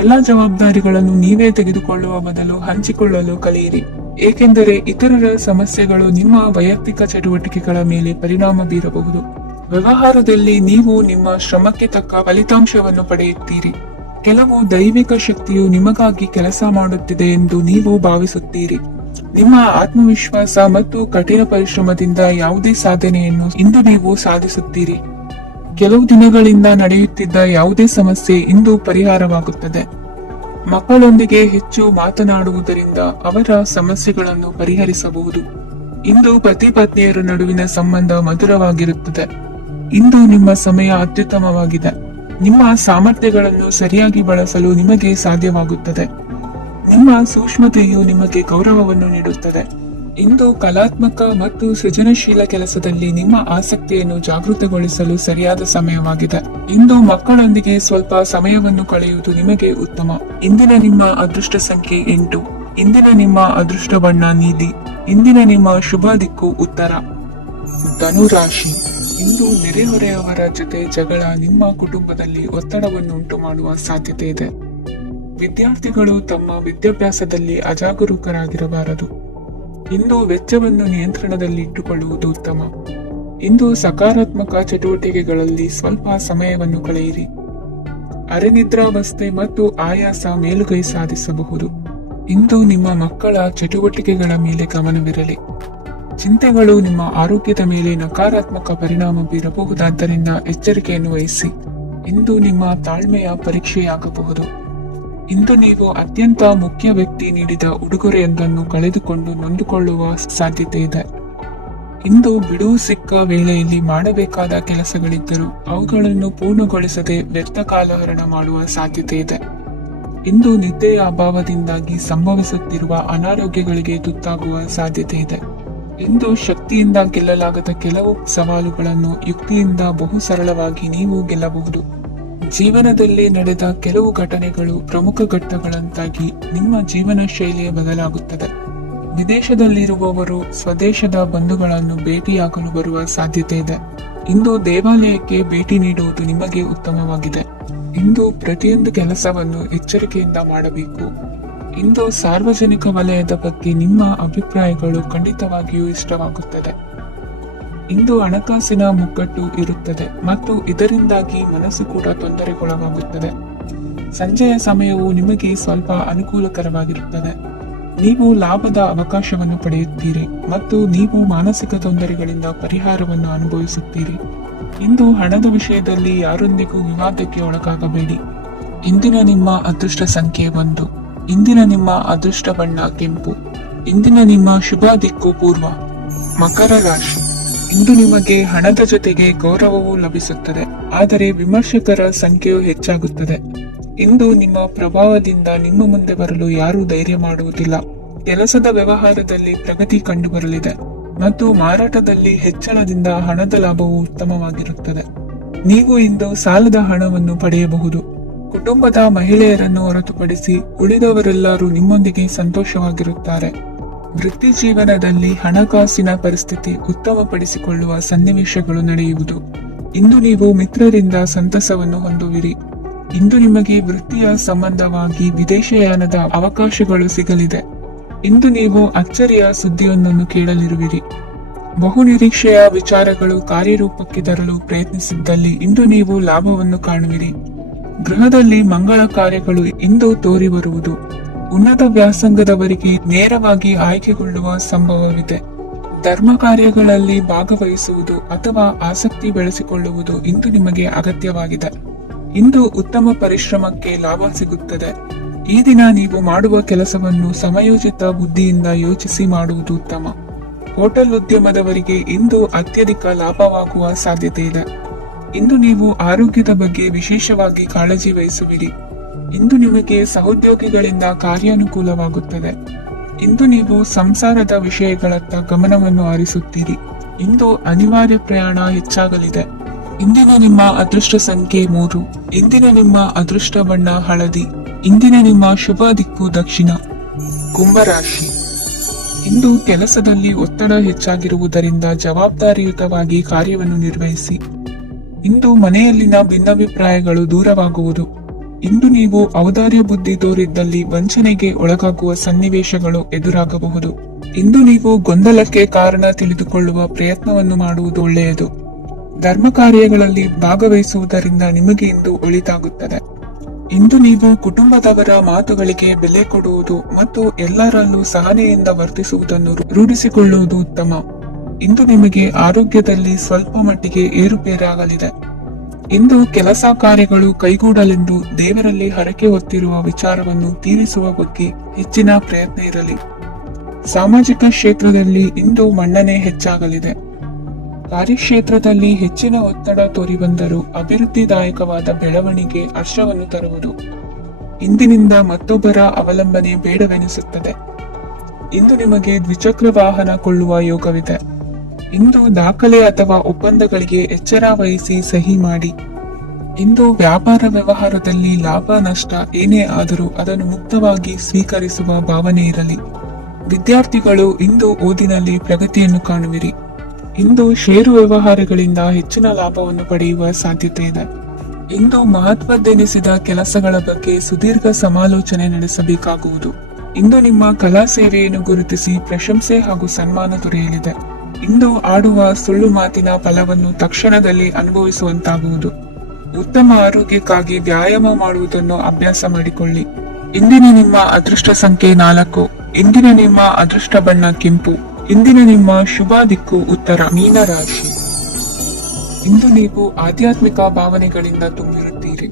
ಎಲ್ಲಾ ಜವಾಬ್ದಾರಿಗಳನ್ನು ನೀವೇ ತೆಗೆದುಕೊಳ್ಳುವ ಬದಲು ಹಂಚಿಕೊಳ್ಳಲು ಕಲಿಯಿರಿ. ಏಕೆಂದರೆ ಇತರರ ಸಮಸ್ಯೆಗಳು ನಿಮ್ಮ ವೈಯಕ್ತಿಕ ಚಟುವಟಿಕೆಗಳ ಮೇಲೆ ಪರಿಣಾಮ ಬೀರಬಹುದು. ವ್ಯವಹಾರದಲ್ಲಿ ನೀವು ನಿಮ್ಮ ಶ್ರಮಕ್ಕೆ ತಕ್ಕ ಫಲಿತಾಂಶವನ್ನು ಪಡೆಯುತ್ತೀರಿ. ಕೆಲವು ದೈವಿಕ ಶಕ್ತಿಯು ನಿಮಗಾಗಿ ಕೆಲಸ ಮಾಡುತ್ತಿದೆ ಎಂದು ನೀವು ಭಾವಿಸುತ್ತೀರಿ. ನಿಮ್ಮ ಆತ್ಮವಿಶ್ವಾಸ ಮತ್ತು ಕಠಿಣ ಪರಿಶ್ರಮದಿಂದ ಯಾವುದೇ ಸಾಧನೆಯನ್ನು ಇಂದು ನೀವು ಸಾಧಿಸುತ್ತೀರಿ. ಕೆಲವು ದಿನಗಳಿಂದ ನಡೆಯುತ್ತಿದ್ದ ಯಾವುದೇ ಸಮಸ್ಯೆ ಇಂದು ಪರಿಹಾರವಾಗುತ್ತದೆ. ಮಕ್ಕಳೊಂದಿಗೆ ಹೆಚ್ಚು ಮಾತನಾಡುವುದರಿಂದ ಅವರ ಸಮಸ್ಯೆಗಳನ್ನು ಪರಿಹರಿಸಬಹುದು. ಇಂದು ಪತಿ ಪತ್ನಿಯರ ನಡುವಿನ ಸಂಬಂಧ ಮಧುರವಾಗಿರುತ್ತದೆ. ಇಂದು ನಿಮ್ಮ ಸಮಯ ಅತ್ಯುತ್ತಮವಾಗಿದೆ. ನಿಮ್ಮ ಸಾಮರ್ಥ್ಯಗಳನ್ನು ಸರಿಯಾಗಿ ಬಳಸಲು ನಿಮಗೆ ಸಾಧ್ಯವಾಗುತ್ತದೆ. ನಿಮ್ಮ ಸೂಕ್ಷ್ಮತೆಯು ನಿಮಗೆ ಗೌರವವನ್ನು ನೀಡುತ್ತದೆ. ಇಂದು ಕಲಾತ್ಮಕ ಮತ್ತು ಸೃಜನಶೀಲ ಕೆಲಸದಲ್ಲಿ ನಿಮ್ಮ ಆಸಕ್ತಿಯನ್ನು ಜಾಗೃತಗೊಳಿಸಲು ಸರಿಯಾದ ಸಮಯವಾಗಿದೆ. ಇಂದು ಮಕ್ಕಳೊಂದಿಗೆ ಸ್ವಲ್ಪ ಸಮಯವನ್ನು ಕಳೆಯುವುದು ನಿಮಗೆ ಉತ್ತಮ. ಇಂದಿನ ನಿಮ್ಮ ಅದೃಷ್ಟ ಸಂಖ್ಯೆ 8. ಇಂದಿನ ನಿಮ್ಮ ಅದೃಷ್ಟ ಬಣ್ಣ ನೀಲಿ. ಇಂದಿನ ನಿಮ್ಮ ಶುಭ ದಿಕ್ಕು ಉತ್ತರ. ಧನುರಾಶಿ. ಇಂದು ನೆರೆಹೊರೆಯವರ ಜೊತೆ ಜಗಳ ನಿಮ್ಮ ಕುಟುಂಬದಲ್ಲಿ ಒತ್ತಡವನ್ನು ಉಂಟು ಮಾಡುವ ಸಾಧ್ಯತೆ ಇದೆ. ವಿದ್ಯಾರ್ಥಿಗಳು ತಮ್ಮ ವಿದ್ಯಾಭ್ಯಾಸದಲ್ಲಿ ಅಜಾಗರೂಕರಾಗಿರಬಾರದು. ಇಂದು ವೆಚ್ಚವನ್ನು ನಿಯಂತ್ರಣದಲ್ಲಿ ಇಟ್ಟುಕೊಳ್ಳುವುದು ಉತ್ತಮ. ಇಂದು ಸಕಾರಾತ್ಮಕ ಚಟುವಟಿಕೆಗಳಲ್ಲಿ ಸ್ವಲ್ಪ ಸಮಯವನ್ನು ಕಳೆಯಿರಿ. ಅರೆನಿದ್ರಾವಸ್ಥೆ ಮತ್ತು ಆಯಾಸ ಮೇಲುಗೈ ಸಾಧಿಸಬಹುದು. ಇಂದು ನಿಮ್ಮ ಮಕ್ಕಳ ಚಟುವಟಿಕೆಗಳ ಮೇಲೆ ಗಮನವಿರಲಿ. ಚಿಂತೆಗಳು ನಿಮ್ಮ ಆರೋಗ್ಯದ ಮೇಲೆ ನಕಾರಾತ್ಮಕ ಪರಿಣಾಮ ಬೀರಬಹುದಾದ್ದರಿಂದ ಎಚ್ಚರಿಕೆಯನ್ನು ವಹಿಸಿ. ಇಂದು ನಿಮ್ಮ ತಾಳ್ಮೆಯ ಪರೀಕ್ಷೆಯಾಗಬಹುದು. ಇಂದು ನೀವು ಅತ್ಯಂತ ಮುಖ್ಯ ವ್ಯಕ್ತಿ ನೀಡಿದ ಉಡುಗೊರೆಯೊಂದನ್ನು ಕಳೆದುಕೊಂಡು ನೊಂದುಕೊಳ್ಳುವ ಸಾಧ್ಯತೆ ಇದೆ. ಇಂದು ಬಿಡುವು ಸಿಕ್ಕ ವೇಳೆಯಲ್ಲಿ ಮಾಡಬೇಕಾದ ಕೆಲಸಗಳಿದ್ದರೂ ಅವುಗಳನ್ನು ಪೂರ್ಣಗೊಳಿಸದೆ ವ್ಯರ್ಥ ಕಾಲಹರಣ ಮಾಡುವ ಸಾಧ್ಯತೆ ಇದೆ. ಇಂದು ನಿದ್ದೆಯ ಅಭಾವದಿಂದಾಗಿ ಸಂಭವಿಸುತ್ತಿರುವ ಅನಾರೋಗ್ಯಗಳಿಗೆ ತುತ್ತಾಗುವ ಸಾಧ್ಯತೆ ಇದೆ. ಇಂದು ಶಕ್ತಿಯಿಂದ ಗೆಲ್ಲಲಾಗದ ಕೆಲವು ಸವಾಲುಗಳನ್ನು ಯುಕ್ತಿಯಿಂದ ಬಹು ಸರಳವಾಗಿ ನೀವು ಗೆಲ್ಲಬಹುದು. ಜೀವನದಲ್ಲಿ ನಡೆದ ಕೆಲವು ಘಟನೆಗಳು ಪ್ರಮುಖ ಘಟ್ಟಗಳಂತಾಗಿ ನಿಮ್ಮ ಜೀವನ ಶೈಲಿಯ ಬದಲಾಗುತ್ತದೆ. ವಿದೇಶದಲ್ಲಿರುವವರು ಸ್ವದೇಶದ ಬಂಧುಗಳನ್ನು ಭೇಟಿಯಾಗಲು ಬರುವ ಸಾಧ್ಯತೆ ಇದೆ. ಇಂದು ದೇವಾಲಯಕ್ಕೆ ಭೇಟಿ ನೀಡುವುದು ನಿಮಗೆ ಉತ್ತಮವಾಗಿದೆ. ಇಂದು ಪ್ರತಿಯೊಂದು ಕೆಲಸವನ್ನು ಎಚ್ಚರಿಕೆಯಿಂದ ಮಾಡಬೇಕು. ಇಂದು ಸಾರ್ವಜನಿಕ ವಲಯದ ಬಗ್ಗೆ ನಿಮ್ಮ ಅಭಿಪ್ರಾಯಗಳು ಖಂಡಿತವಾಗಿಯೂ ಇಷ್ಟವಾಗುತ್ತದೆ. ಇಂದು ಹಣಕಾಸಿನ ಮುಗ್ಗಟ್ಟು ಇರುತ್ತದೆ ಮತ್ತು ಇದರಿಂದಾಗಿ ಮನಸ್ಸು ಕೂಡ ತೊಂದರೆಗೊಳಗಾಗುತ್ತದೆ. ಸಂಜೆಯ ಸಮಯವು ನಿಮಗೆ ಸ್ವಲ್ಪ ಅನುಕೂಲಕರವಾಗಿರುತ್ತದೆ. ನೀವು ಲಾಭದ ಅವಕಾಶವನ್ನು ಪಡೆಯುತ್ತೀರಿ ಮತ್ತು ನೀವು ಮಾನಸಿಕ ತೊಂದರೆಗಳಿಂದ ಪರಿಹಾರವನ್ನು ಅನುಭವಿಸುತ್ತೀರಿ. ಇಂದು ಹಣದ ವಿಷಯದಲ್ಲಿ ಯಾರೊಂದಿಗೂ ವಿವಾದಕ್ಕೆ ಒಳಗಾಗಬೇಡಿ. ಇಂದಿನ ನಿಮ್ಮ ಅದೃಷ್ಟ ಸಂಖ್ಯೆ 1. ಇಂದಿನ ನಿಮ್ಮ ಅದೃಷ್ಟ ಬಣ್ಣ ಕೆಂಪು. ಇಂದಿನ ನಿಮ್ಮ ಶುಭ ದಿಕ್ಕು ಪೂರ್ವ. ಮಕರ ರಾಶಿ. ಇಂದು ನಿಮಗೆ ಹಣದ ಜೊತೆಗೆ ಗೌರವವೂ ಲಭಿಸುತ್ತದೆ, ಆದರೆ ವಿಮರ್ಶಕರ ಸಂಖ್ಯೆಯು ಹೆಚ್ಚಾಗುತ್ತದೆ. ಇಂದು ನಿಮ್ಮ ಪ್ರಭಾವದಿಂದ ನಿಮ್ಮ ಮುಂದೆ ಬರಲು ಯಾರೂ ಧೈರ್ಯ ಮಾಡುವುದಿಲ್ಲ. ಕೆಲಸದ ವ್ಯವಹಾರದಲ್ಲಿ ಪ್ರಗತಿ ಕಂಡುಬರಲಿದೆ ಮತ್ತು ಮಾರಾಟದಲ್ಲಿ ಹೆಚ್ಚಳದಿಂದ ಹಣದ ಲಾಭವು ಉತ್ತಮವಾಗಿರುತ್ತದೆ. ನೀವು ಇಂದು ಸಾಲದ ಹಣವನ್ನು ಪಡೆಯಬಹುದು. ಕುಟುಂಬದ ಮಹಿಳೆಯರನ್ನು ಹೊರತುಪಡಿಸಿ ಉಳಿದವರೆಲ್ಲರೂ ನಿಮ್ಮೊಂದಿಗೆ ಸಂತೋಷವಾಗಿರುತ್ತಾರೆ. ವೃತ್ತಿ ಜೀವನದಲ್ಲಿ ಹಣಕಾಸಿನ ಪರಿಸ್ಥಿತಿ ಉತ್ತಮಪಡಿಸಿಕೊಳ್ಳುವ ಸನ್ನಿವೇಶಗಳು ನಡೆಯುವುದು. ಇಂದು ನೀವು ಮಿತ್ರರಿಂದ ಸಂತಸವನ್ನು ಹೊಂದುವಿರಿ. ಇಂದು ನಿಮಗೆ ವೃತ್ತಿಯ ಸಂಬಂಧವಾಗಿ ವಿದೇಶಯಾನದ ಅವಕಾಶಗಳು ಸಿಗಲಿದೆ. ಇಂದು ನೀವು ಅಚ್ಚರಿಯ ಸುದ್ದಿಯೊಂದನ್ನು ಕೇಳಲಿರುವಿರಿ. ಬಹುನಿರೀಕ್ಷೆಯ ವಿಚಾರಗಳು ಕಾರ್ಯರೂಪಕ್ಕೆ ತರಲು ಪ್ರಯತ್ನಿಸಿದ್ದಲ್ಲಿ ಇಂದು ನೀವು ಲಾಭವನ್ನು ಕಾಣುವಿರಿ. ಗೃಹದಲ್ಲಿ ಮಂಗಳ ಕಾರ್ಯಗಳು ಇಂದು ತೋರಿ ಬರುವುದು. ಉನ್ನತ ವ್ಯಾಸಂಗದವರಿಗೆ ನೇರವಾಗಿ ಆಯ್ಕೆಗೊಳ್ಳುವ ಸಂಭವವಿದೆ. ಧರ್ಮ ಕಾರ್ಯಗಳಲ್ಲಿ ಭಾಗವಹಿಸುವುದು ಅಥವಾ ಆಸಕ್ತಿ ಬೆಳೆಸಿಕೊಳ್ಳುವುದು ಇಂದು ನಿಮಗೆ ಅಗತ್ಯವಾಗಿದೆ. ಇಂದು ಉತ್ತಮ ಪರಿಶ್ರಮಕ್ಕೆ ಲಾಭ ಸಿಗುತ್ತದೆ. ಈ ದಿನ ನೀವು ಮಾಡುವ ಕೆಲಸವನ್ನು ಸಮಯೋಚಿತ ಬುದ್ಧಿಯಿಂದ ಯೋಚಿಸಿ ಮಾಡುವುದು ಉತ್ತಮ. ಹೋಟೆಲ್ ಉದ್ಯಮದವರಿಗೆ ಇಂದು ಅತ್ಯಧಿಕ ಲಾಭವಾಗುವ ಸಾಧ್ಯತೆ ಇದೆ. ಇಂದು ನೀವು ಆರೋಗ್ಯದ ಬಗ್ಗೆ ವಿಶೇಷವಾಗಿ ಕಾಳಜಿ ವಹಿಸುವಿರಿ. ಇಂದು ನಿಮಗೆ ಸಹೋದ್ಯೋಗಿಗಳಿಂದ ಕಾರ್ಯಾನುಕೂಲವಾಗುತ್ತದೆ. ಇಂದು ನೀವು ಸಂಸಾರದ ವಿಷಯಗಳತ್ತ ಗಮನವನ್ನು ಹರಿಸುತ್ತೀರಿ. ಇಂದು ಅನಿವಾರ್ಯ ಪ್ರಯಾಣ ಹೆಚ್ಚಾಗಲಿದೆ. ಇಂದಿನ ನಿಮ್ಮ ಅದೃಷ್ಟ ಸಂಖ್ಯೆ 3. ಇಂದಿನ ನಿಮ್ಮ ಅದೃಷ್ಟ ಬಣ್ಣ ಹಳದಿ. ಇಂದಿನ ನಿಮ್ಮ ಶುಭ ದಿಕ್ಕು ದಕ್ಷಿಣ. ಕುಂಭರಾಶಿ. ಇಂದು ಕೆಲಸದಲ್ಲಿ ಒತ್ತಡ ಹೆಚ್ಚಾಗಿರುವುದರಿಂದ ಜವಾಬ್ದಾರಿಯುತವಾಗಿ ಕಾರ್ಯವನ್ನು ನಿರ್ವಹಿಸಿ. ಇಂದು ಮನೆಯಲ್ಲಿನ ಭಿನ್ನಾಭಿಪ್ರಾಯಗಳು ದೂರವಾಗುವುದು. ಇಂದು ನೀವು ಔದಾರ್ಯ ಬುದ್ಧಿ ತೋರಿದ್ದಲ್ಲಿ ವಂಚನೆಗೆ ಒಳಗಾಗುವ ಸನ್ನಿವೇಶಗಳು ಎದುರಾಗಬಹುದು. ಇಂದು ನೀವು ಗೊಂದಲಕ್ಕೆ ಕಾರಣ ತಿಳಿದುಕೊಳ್ಳುವ ಪ್ರಯತ್ನವನ್ನು ಮಾಡುವುದು ಒಳ್ಳೆಯದು. ಧರ್ಮ ಕಾರ್ಯಗಳಲ್ಲಿ ಭಾಗವಹಿಸುವುದರಿಂದ ನಿಮಗೆ ಇಂದು ಒಳಿತಾಗುತ್ತದೆ. ಇಂದು ನೀವು ಕುಟುಂಬದವರ ಮಾತುಗಳಿಗೆ ಬೆಲೆ ಕೊಡುವುದು ಮತ್ತು ಎಲ್ಲರಲ್ಲೂ ಸಹನೆಯಿಂದ ವರ್ತಿಸುವುದನ್ನು ರೂಢಿಸಿಕೊಳ್ಳುವುದು ಉತ್ತಮ. ಇಂದು ನಿಮಗೆ ಆರೋಗ್ಯದಲ್ಲಿ ಸ್ವಲ್ಪ ಮಟ್ಟಿಗೆ ಏರುಪೇರಾಗಲಿದೆ. ಇಂದು ಕೆಲಸ ಕಾರ್ಯಗಳು ಕೈಗೂಡಲೆಂದು ದೇವರಲ್ಲಿ ಹರಕೆ ಹೊತ್ತಿರುವ ವಿಚಾರವನ್ನು ತೀರಿಸುವ ಬಗ್ಗೆ ಹೆಚ್ಚಿನ ಪ್ರಯತ್ನ ಇರಲಿ. ಸಾಮಾಜಿಕ ಕ್ಷೇತ್ರದಲ್ಲಿ ಇಂದು ಮನ್ನಣೆ ಹೆಚ್ಚಾಗಲಿದೆ. ಕಾರ್ಯಕ್ಷೇತ್ರದಲ್ಲಿ ಹೆಚ್ಚಿನ ಒತ್ತಡ ತೋರಿಬಂದರೂ ಅಭಿವೃದ್ಧಿದಾಯಕವಾದ ಬೆಳವಣಿಗೆ ಹರ್ಷವನ್ನು ತರುವುದು. ಇಂದಿನಿಂದ ಮತ್ತೊಬ್ಬರ ಅವಲಂಬನೆ ಬೇಡವೆನಿಸುತ್ತದೆ. ಇಂದು ನಿಮಗೆ ದ್ವಿಚಕ್ರ ವಾಹನ ಕೊಳ್ಳುವ ಯೋಗವಿದೆ. ಇಂದು ದಾಖಲೆ ಅಥವಾ ಒಪ್ಪಂದಗಳಿಗೆ ಎಚ್ಚರ ವಹಿಸಿ ಸಹಿ ಮಾಡಿ. ಇಂದು ವ್ಯಾಪಾರ ವ್ಯವಹಾರದಲ್ಲಿ ಲಾಭ ನಷ್ಟ ಏನೇ ಆದರೂ ಅದನ್ನು ಮುಕ್ತವಾಗಿ ಸ್ವೀಕರಿಸುವ ಭಾವನೆ ಇರಲಿ. ವಿದ್ಯಾರ್ಥಿಗಳು ಇಂದು ಓದಿನಲ್ಲಿ ಪ್ರಗತಿಯನ್ನು ಕಾಣುವಿರಿ. ಇಂದು ಷೇರು ವ್ಯವಹಾರಗಳಿಂದ ಹೆಚ್ಚಿನ ಲಾಭವನ್ನು ಪಡೆಯುವ ಸಾಧ್ಯತೆ ಇದೆ. ಇಂದು ಮಹತ್ವದ್ದೆನಿಸಿದ ಕೆಲಸಗಳ ಬಗ್ಗೆ ಸುದೀರ್ಘ ಸಮಾಲೋಚನೆ ನಡೆಸಬೇಕಾಗುವುದು. ಇಂದು ನಿಮ್ಮ ಕಲಾ ಸೇವೆಯನ್ನು ಗುರುತಿಸಿ ಪ್ರಶಂಸೆ ಹಾಗೂ ಸನ್ಮಾನ ದೊರೆಯಲಿದೆ. ಇಂದು ಆಡುವ ಸುಳ್ಳು ಮಾತಿನ ಫಲವನ್ನು ತಕ್ಷಣದಲ್ಲಿ ಅನುಭವಿಸುವಂತಾಗುವುದು. ಉತ್ತಮ ಆರೋಗ್ಯಕ್ಕಾಗಿ ವ್ಯಾಯಾಮ ಮಾಡುವುದನ್ನು ಅಭ್ಯಾಸ ಮಾಡಿಕೊಳ್ಳಿ. ಇಂದಿನ ನಿಮ್ಮ ಅದೃಷ್ಟ ಸಂಖ್ಯೆ 4. ಇಂದಿನ ನಿಮ್ಮ ಅದೃಷ್ಟ ಬಣ್ಣ ಕೆಂಪು. ಇಂದಿನ ನಿಮ್ಮ ಶುಭ ದಿಕ್ಕು ಉತ್ತರ ಮೀನರಾಶಿ. ಇಂದು ನೀವು ಆಧ್ಯಾತ್ಮಿಕ ಭಾವನೆಗಳಿಂದ ತುಂಬಿರುತ್ತೀರಿ.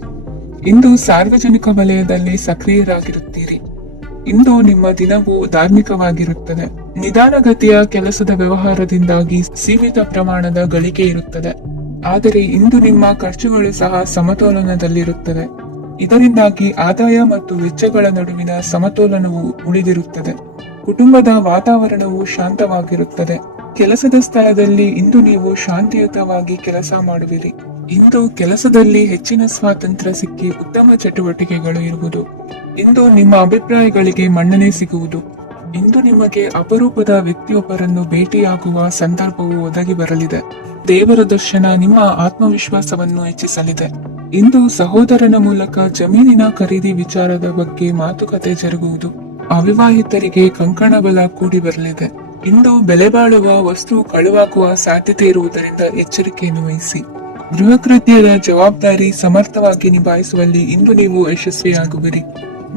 ಇಂದು ಸಾರ್ವಜನಿಕ ವಲಯದಲ್ಲಿ ಸಕ್ರಿಯರಾಗಿರುತ್ತೀರಿ. ಇಂದು ನಿಮ್ಮ ದಿನವು ಧಾರ್ಮಿಕವಾಗಿರುತ್ತದೆ. ನಿಧಾನಗತಿಯ ಕೆಲಸದ ವ್ಯವಹಾರದಿಂದಾಗಿ ಸೀಮಿತ ಪ್ರಮಾಣದ ಗಳಿಕೆ ಇರುತ್ತದೆ. ಆದರೆ ಇಂದು ನಿಮ್ಮ ಖರ್ಚುಗಳು ಸಹ ಸಮತೋಲನದಲ್ಲಿರುತ್ತವೆ. ಇದರಿಂದಾಗಿ ಆದಾಯ ಮತ್ತು ವೆಚ್ಚಗಳ ನಡುವಿನ ಸಮತೋಲನವು ಉಳಿದಿರುತ್ತದೆ. ಕುಟುಂಬದ ವಾತಾವರಣವು ಶಾಂತವಾಗಿರುತ್ತದೆ. ಕೆಲಸದ ಸ್ಥಳದಲ್ಲಿ ಇಂದು ನೀವು ಶಾಂತಿಯುತವಾಗಿ ಕೆಲಸ ಮಾಡುವಿರಿ. ಇಂದು ಕೆಲಸದಲ್ಲಿ ಹೆಚ್ಚಿನ ಸ್ವಾತಂತ್ರ್ಯ ಸಿಕ್ಕಿ ಉತ್ತಮ ಚಟುವಟಿಕೆಗಳು ಇರುವುದು. ಇಂದು ನಿಮ್ಮ ಅಭಿಪ್ರಾಯಗಳಿಗೆ ಮನ್ನಣೆ ಸಿಗುವುದು. ಇಂದು ನಿಮಗೆ ಅಪರೂಪದ ವ್ಯಕ್ತಿಯೊಬ್ಬರನ್ನು ಭೇಟಿಯಾಗುವ ಸಂದರ್ಭವು ಒದಗಿ ಬರಲಿದೆ. ದೇವರ ದರ್ಶನ ನಿಮ್ಮ ಆತ್ಮವಿಶ್ವಾಸವನ್ನು ಹೆಚ್ಚಿಸಲಿದೆ. ಇಂದು ಸಹೋದರನ ಮೂಲಕ ಜಮೀನಿನ ಖರೀದಿ ವಿಚಾರದ ಬಗ್ಗೆ ಮಾತುಕತೆ ಜರುಗುವುದು. ಅವಿವಾಹಿತರಿಗೆ ಕಂಕಣ ಬಲ ಕೂಡಿ ಬರಲಿದೆ. ಇಂದು ಬೆಲೆ ಬಾಳುವ ವಸ್ತು ಕಳುವಾಗುವ ಸಾಧ್ಯತೆ ಇರುವುದರಿಂದ ಎಚ್ಚರಿಕೆಯನ್ನು ವಹಿಸಿ. ಗೃಹ ಕೃತ್ಯದ ಜವಾಬ್ದಾರಿ ಸಮರ್ಥವಾಗಿ ನಿಭಾಯಿಸುವಲ್ಲಿ ಇಂದು ನೀವು ಯಶಸ್ವಿಯಾಗುವಿರಿ.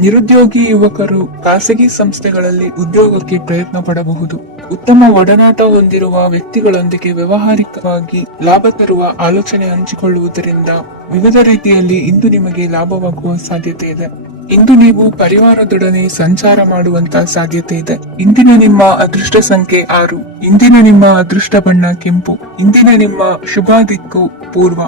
ನಿರುದ್ಯೋಗಿ ಯುವಕರು ಖಾಸಗಿ ಸಂಸ್ಥೆಗಳಲ್ಲಿ ಉದ್ಯೋಗಕ್ಕೆ ಪ್ರಯತ್ನ ಪಡಬಹುದು. ಉತ್ತಮ ಒಡನಾಟ ಹೊಂದಿರುವ ವ್ಯಕ್ತಿಗಳೊಂದಿಗೆ ವ್ಯಾವಹಾರಿಕವಾಗಿ ಲಾಭ ತರುವ ಆಲೋಚನೆ ಹಂಚಿಕೊಳ್ಳುವುದರಿಂದ ವಿವಿಧ ರೀತಿಯಲ್ಲಿ ಇಂದು ನಿಮಗೆ ಲಾಭವಾಗುವ ಸಾಧ್ಯತೆ ಇದೆ. ಇಂದು ನೀವು ಪರಿವಾರದೊಡನೆ ಸಂಚಾರ ಮಾಡುವಂತ ಸಾಧ್ಯತೆ ಇದೆ. ಇಂದಿನ ನಿಮ್ಮ ಅದೃಷ್ಟ ಸಂಖ್ಯೆ 6. ಇಂದಿನ ನಿಮ್ಮ ಅದೃಷ್ಟ ಬಣ್ಣ ಕೆಂಪು. ಇಂದಿನ ನಿಮ್ಮ ಶುಭ ದಿಕ್ಕು ಪೂರ್ವ.